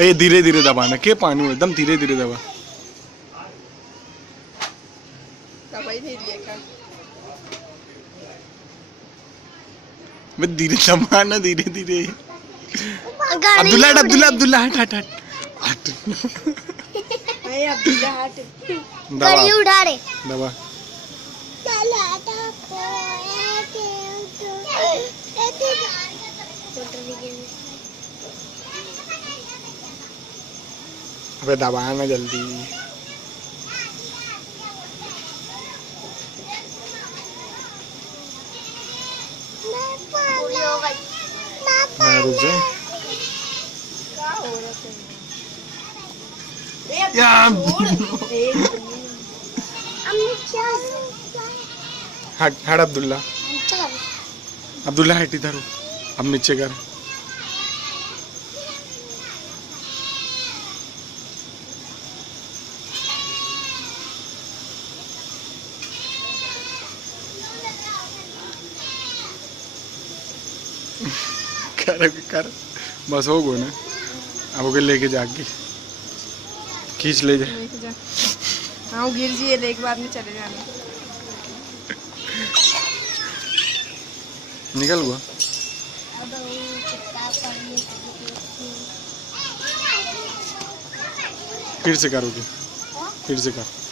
ए धीरे धीरे दबाना के पानी एकदम धीरे धीरे दबा। दवाई नहीं दिया क्या? मैं धीरे दबाना धीरे धीरे। अब्दुल्ला अब्दुल्ला अब्दुल्ला हट हट हट हट। नहीं अब्दुल्ला हट। दबा उठा रे दबा। अबे दबाना जल्दी। रुक जा हट हट अब्दुल्ला अब्दुल्ला हट इधर। अब नीचे कर। कर बस हो गो ना। अब ओके लेके जाके खींच ले जा। हाँ गिर जी एक बार में चले जाना। निकल गो। फिर से करोगे फिर से कर।